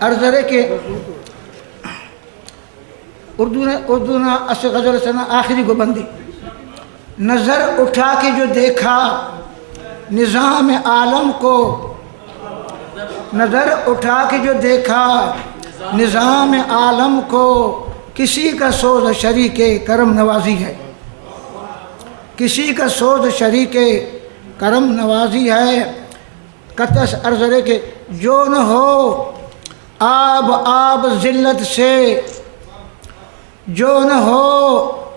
عرض ہے کہ اردو نے اس غزل سے نا آخری کو بندی، نظر اٹھا کے جو دیکھا نظام عالم کو، نظر اٹھا کے جو دیکھا نظام عالم کو، کسی کا سوز شریک کرم نوازی ہے، کسی کا سوز شریک کرم نوازی ہے۔ قطعس عرض ہے کہ جو نہ ہو آب ذلت سے، جو نہ ہو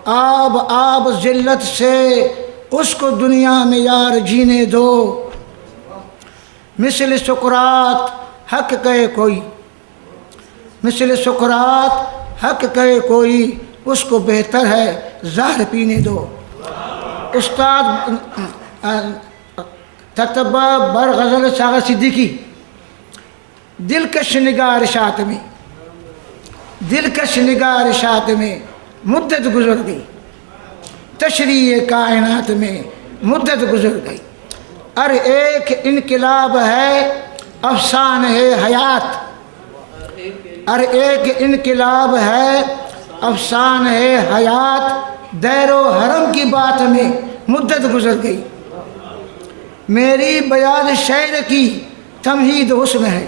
آب ذلت سے، اس کو دنیا میں یار جینے دو۔ مثل سقراط حق کہے کوئی، مثل سقراط حق کہے کوئی، اس کو بہتر ہے زہر پینے دو۔ استاد تتبہ بر غزل ساغر صدیقی، دلکش نگارشات میں، دلکش نگارشات میں مدت گزر گئی، تشریح کائنات میں مدت گزر گئی۔ ہر ایک انقلاب ہے افسانہ حیات، ہر ایک انقلاب ہے افسانہ حیات، دیر و حرم کی بات میں مدت گزر گئی۔ میری بیاض شعر کی تمہید حسن ہے،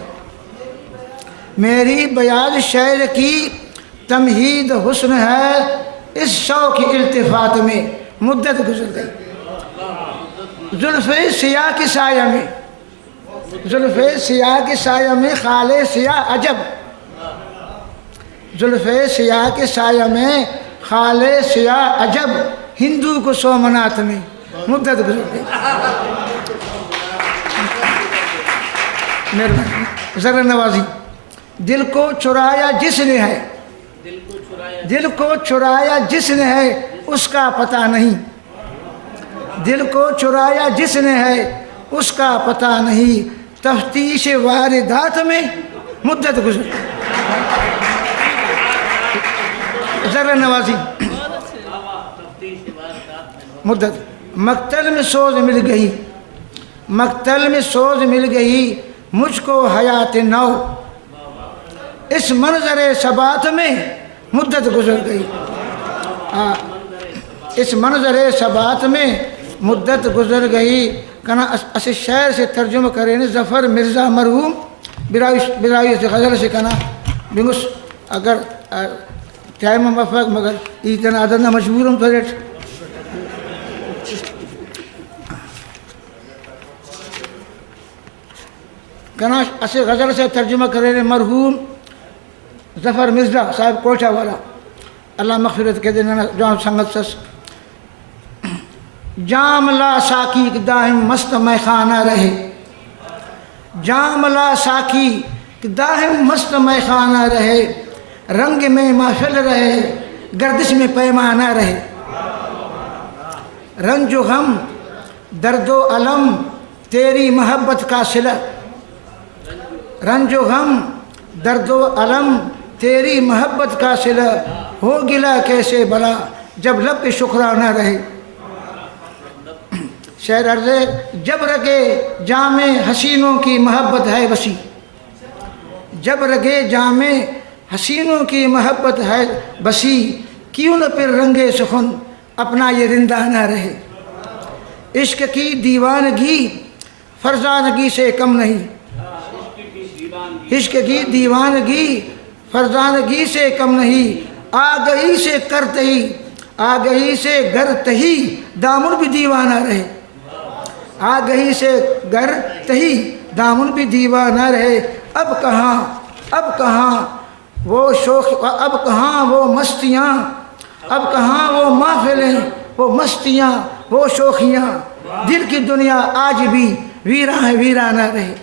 میری بیاض شعر کی تمہید حسن ہے، اس شوق التفات میں مدت گزر گئی۔ زلف سیاہ کی سایہ میں، زلف سیاہ کی سایہ میں خال سیاہ عجب، زلف سیاہ کے سایہ میں خال سیاہ عجب، ہندو کو سومنات میں مدت گزر گئی۔ ذرا نوازی، دل کو چرایا جس نے ہے، دل کو چرایا جس نے ہے اس کا پتہ نہیں، دل کو چرایا جس نے ہے اس کا پتہ نہیں، تفتیش واردات میں مدت گزر گئی۔ ذرا نوازی، مدت مقتل میں سوز مل گئی، مقتل میں سوز مل گئی مجھ کو حیات نو، اس منظر ثبات میں مدت گزر گئی، اس منظر ثبات میں مدت گزر گئی۔ کنا اس شعر سے ترجمہ کریں ظفر مرزا مرحوم برائیو سے غزل سے کنا بنگس اگر ٹائم مفق مگر اتنا عددنا مجبورم تو ریٹ کنا اس غزل سے ترجمہ کریں مرحوم ظفر مرزا صاحب کوٹھا والا، اللہ مغفرت کے دن جان سنگت سس۔ جام لا ساکی دائم مست میخانہ رہے، جام لا ساکی دائم مست میخانہ رہے، رنگ میں محفل رہے گردش میں پیمانہ رہے، رنج و غم درد و علم تیری محبت کا صلہ، رنج و غم درد و علم تیری محبت کا صلہ، ہو گلا کیسے بلا جب لب پہ شکرانہ رہے۔ شعر عرض ہے، جب رگے جام حسینوں کی محبت ہے وسیع، جب رگے جام حسینوں کی محبت ہے وسیع، کیوں نہ پھر رنگے سخن اپنا یہ رندہ نہ رہے۔ عشق کی دیوانگی فرزانگی سے کم نہیں، عشق کی دیوانگی فرزانگی سے کم نہیں، آگہی سے کرتے ہی، آگہی سے گرتے ہی دامن بھی دیوانہ رہے، آگہی سے گرتے ہی دامن بھی دیوانہ رہے۔ اب کہاں وہ شوق، اب کہاں وہ مستیاں، اب کہاں وہ محفلیں، وہ مستیاں، وہ شوخیاں، دل کی دنیا آج بھی ویراں ہے ویرانہ رہے۔